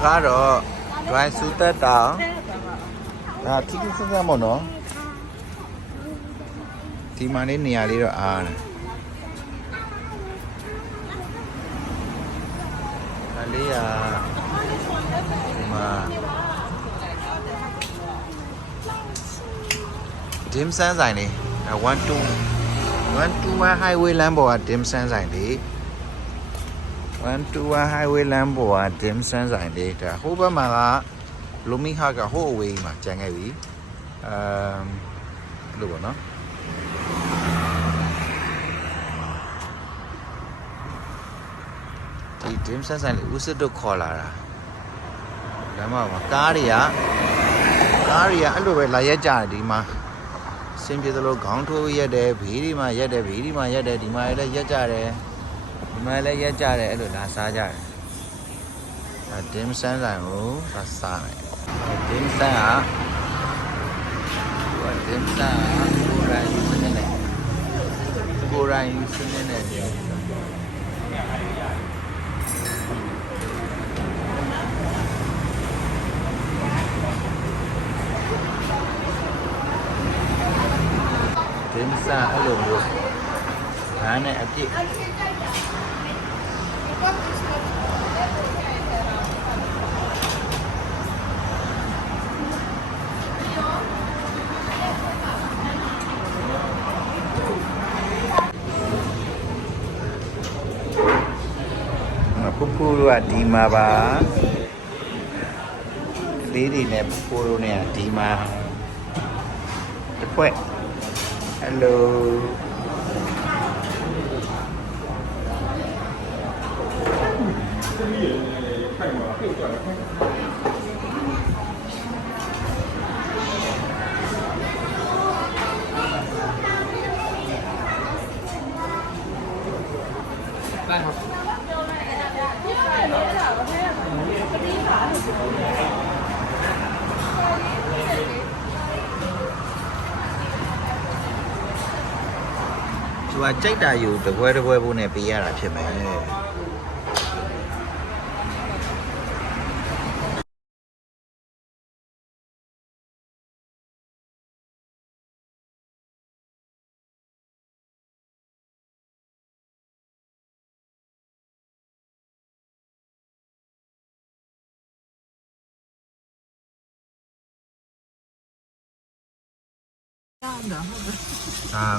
Karo, dry suited down. Tiki Samono. Timani nearly are. Alia. Dim Sans I want to highway Lambo at Dim Sans I One to a highway Lambo at Dim Sans I did. Hoba Mala, Lumi Haga whole way, my Jangavi. Lubana. The Dim Sans I Usido Collara. Lama Caria, I look at Layaja, Dima. Simply the look on to Yade, Vidima, Yade, Vidima, Yade, Dima, Yajare. Mala Yajare, Saja. A dim sense I move a sign. A dim sense, a dim sense, Gora infinite. Dim sense, hello. And a kick. Pupuru Dima ba Lady ne Pupuru ne Dima. Hello. So I check that you the weather will ne be at him.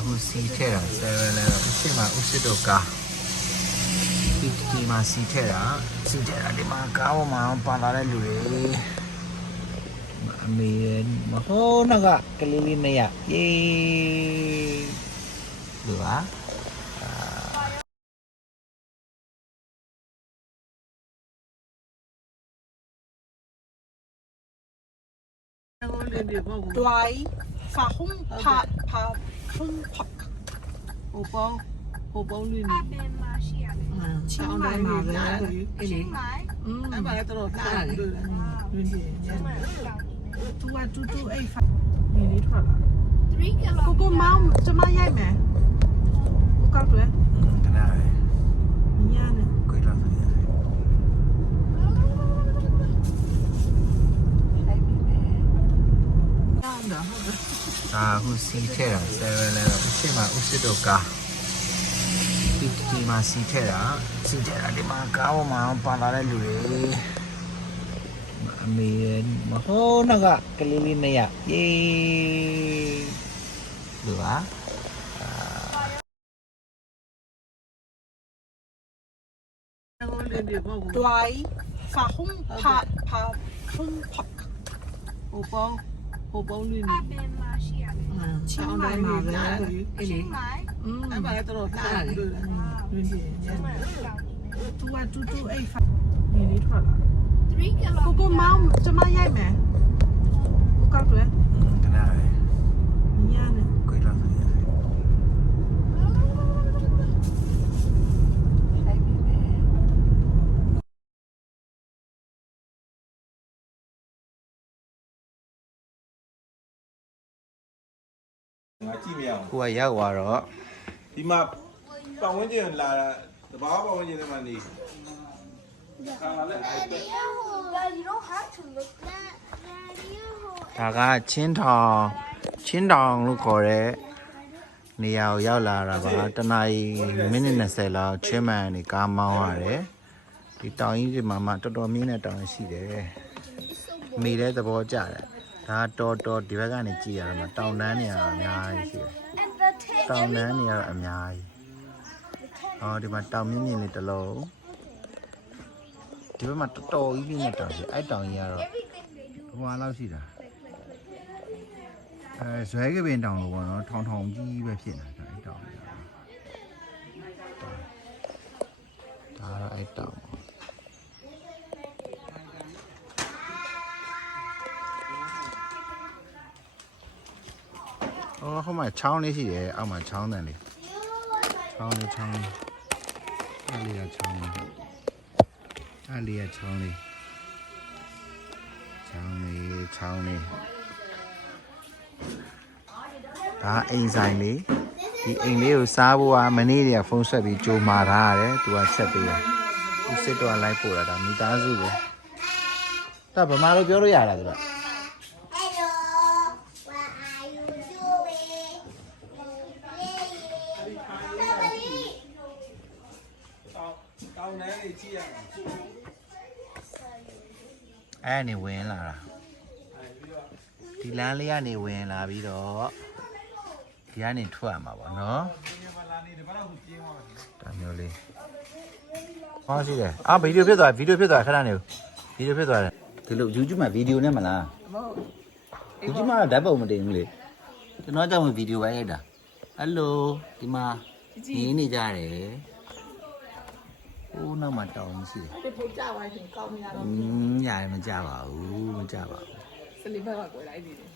Who see Terra? Sima Usidoka. Tima see Terra. See Terra de Macao, Panala Lure. I mean, Maho Naga, Kalilinea. Yay! Lua. Dry, Fahung, Fahung, Hobo, Chiang Mai, Chiang Mai, I'm a little two, 8, 5. You need what? 3 kilometers. Go, Mom, to my yay, man. Go to it. Who see Terra? Sima Usidoka. Tima see Terra. See Terra de Macao, Panala Lure. I mean, Maho Naga, Kalilinea. Yay! Lua. Dry, Fahung, Hobo, Chiang Mai, Chiang Mai, I'm a little 2, 8, 5. You need what? 3 kilometers. Go, Mom, to my yay, man. Go to it. Who are Yawaro? Tima, ပတ်ဝန်းကျင်လာတာတဘာဝပတ်ဝန်းကျင်ထဲမှာနေ You don't have to look that. ဒါကချင်းထောင်လို့ခေါ်တဲ့နေရာကိုရောက်လာတာပါတနာရီမိနစ်20လောက်ချင်းမှန်နေကားမောင်းရတယ်ဒီတောင်ကြီးဒီမှာမှတော်တော်မြင့်တဲ့တောင်ရှိတယ်မိတဲ့သဘောကျတယ်ဒါတော်ဒီဘက်ကနေကြည့်ရတာမှာတောင်တန်းနေရာအများကြီးရှိတယ်တောင်တန်းနေရာအများကြီးဒီမှာတောင်မြင့်လေးတစ်လုံးဒီဘက်မှာတော်ကြီးပြင်းတဲ့တောင်ရှိအဲ့တောင်ကြီးကတော့ဘွာလောက်ရှိတာဇွဲကပင်တောင်လို့ပေါ့နော်ထောင်ကြီးပဲဖြစ်နေတာအဲ့တောင်ကြီးဒါတော့အဲ့တောင်ဟိုမှာချောင်းလေးရှိတယ်အောက်မှာချောင်းတန်လေးချောင်းလေးအဲ့လေးကချောင်းလေးဒါအိမ်ဆိုင်လေးဒီအိမ်လေးကိုစားဖို့ကမနေ့တည်းကဖုန်းဆက်ပြီးကြိုမှာထားရတယ်သူကဆက်ပေးတာသူစစ်တော့လိုက်ပို့တာဒါမိသားစုကိုဒါဗမာလိုပြောလို့ရတာသူက Hello, what are you doing? Somebody. အဲ့နေဝင်လာတာဒီလမ်းလေးကနေဝင်လာပြီးတော့ဒီကနေထွက်မှာပေါ့နော်ဒါမျိုးလေးဟောရှိတယ်ဗီဒီယိုဖြစ်သွားခဏနေဗီဒီယိုဖြစ်သွားတယ်ဒီလို YouTube မှာဗီဒီယိုနဲ့မလား YouTube မှာဓာတ်ပုံမတင်ဘူးလေကျွန်တော်ကြောင့်ဗီဒီယိုပဲရိုက်တာဟယ်လိုဒီမှာနေကြတယ်ဟိုးနောက်မှာတောင်းရှိတယ် ဒီဖိုးကြပါရှင်ကောင်းမရတော့ ရတယ်မကြပါဘူးစလီဘက်ကကိုလိုက်နေတယ်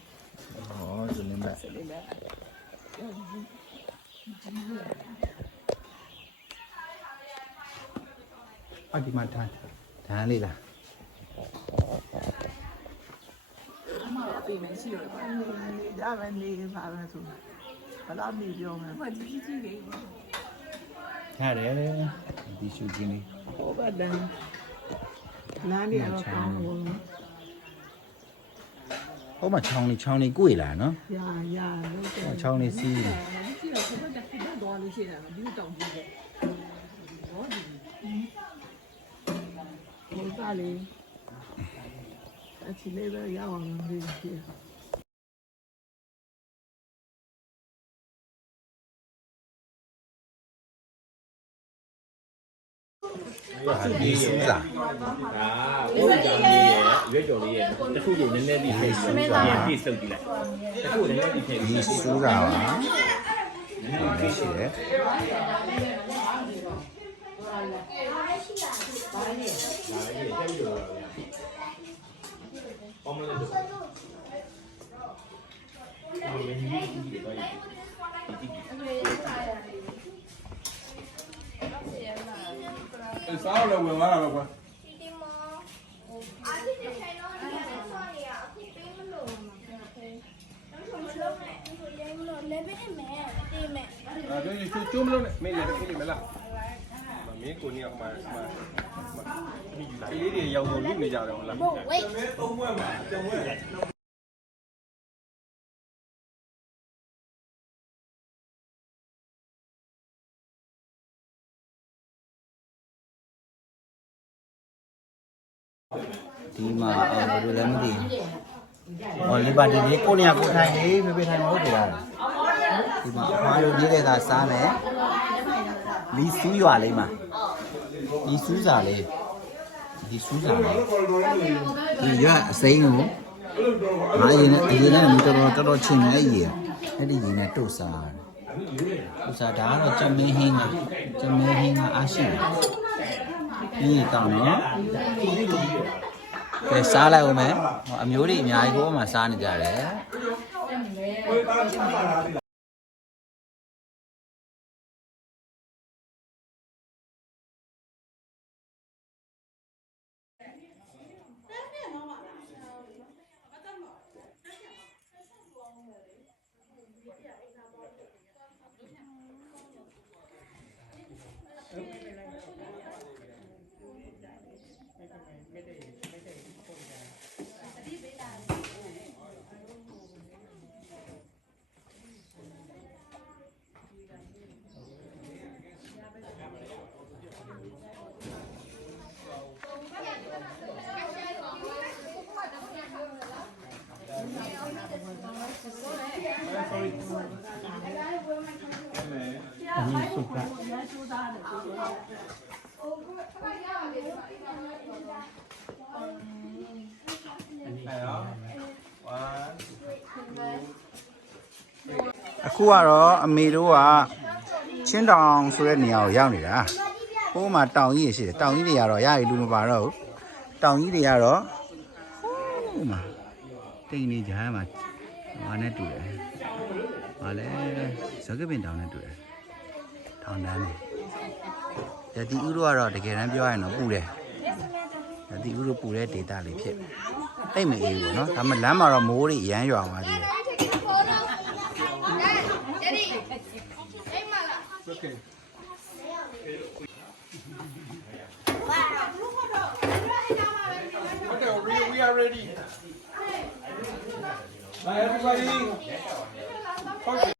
စလင်းဘက်ဒီမှာထားလေးလား အမအပြင်မရှိတော့ဘူးဒါပဲနေပါပဲဆိုဘယ်တော့နေပြောမလဲမကြီးလေးရတယ်ဒီရှူချင်းလေး ဟိုဘက်တန်းနားနေတော့ကောင်းလို့ ဟိုမှာချောင်းလေးကိုယ်လာနော် ရလို့တယ် ချောင်းလေးစီးတယ် ဒီတော့ဘယ်တက်ဖြစ်တော့လို့ရှိတယ်ဒီတောင်ကြီးပဲဟိုကလေအချီလေးပဲရအောင်လို့ဒီဖြစ် ဒီစူးစာ ဥပဒေလေးရဲ့ရွက်ကြော်လေးရဲ့တစ်ခုကိုနည်းနည်းလေးထိစုပ်ပြည့်စုပ်ကြည့်လိုက်တစ်ခုနည်းနည်းလေးထိ ဒီစူးစာပါဒီရှိတယ်စားလို့ဝင်လာတာပဲကွာ ဒီမောအာဒီတဲ့ဆိုင်တော့ဒီကဆော်ရအခုပေးမလို့မှာတော့မလုံးနဲ့ဒီရိုင်းမလို့လည်းပဲမယ်တေးမယ် ကျုံးမလို့နဲ့မင်းလည်းပြေးမလားမင်းကိုနေအောင်မှာဒီလေးတွေရောင်စုံလူနေကြတယ်ဟုတ်လား ဘို့ဝိတ် ဒီမှာဘယ်လိုလဲမသိဘူးလေးပါဒီလေးကိုနေရာကိုထိုင်လေးဖေထိုင်မဟုတ်တယ်လားဒီမှာအဖွားလိုနေတဲ့သာစားမယ်လီစူးရွာလေးမှာဒီစူးစာလေးဒီရအစိမ်းကိုငါရင်နဲ့တော်ချင်းနေရအဲ့ဒီရင်နဲ့တို့စားဒါကတော့ကြမင်းဟင်းကအားရှိတယ်ဒီတောင်းနော်ကဲစားလိုက်ဦးမယ်အမျိုးတွေအများကြီးကိုမှစားနေကြတယ် စုက အခုကတော့အမေတို့ကချင်းတောင်ဆိုတဲ့နေရာကိုရောက်နေတာဟိုမှာတောင်ကြီးရှိတယ်တောင်ကြီးတွေကတော့ရရလူမပါတော့ဘူးတောင်ကြီးတွေကတော့ဟိုမှာတိတ်နေကြမှာဟာနဲ့တူတယ်ဟာလဲဇက်ကပင်တောင်နဲ့တူတယ်ထောင်တန်းနေရတီဥတို့ကတော့တကယ်တမ်းပြောရရင်တော့ပူတယ်ရတီဥတို့ပူတဲ့ဒေတာလေးဖြစ်တိတ်မအေးဘူးနော်ဒါမှလမ်းမှာတော့မိုးတွေရမ်းရွာသွားသေးတယ် Okay. Okay, we are ready. Bye, everybody. Okay.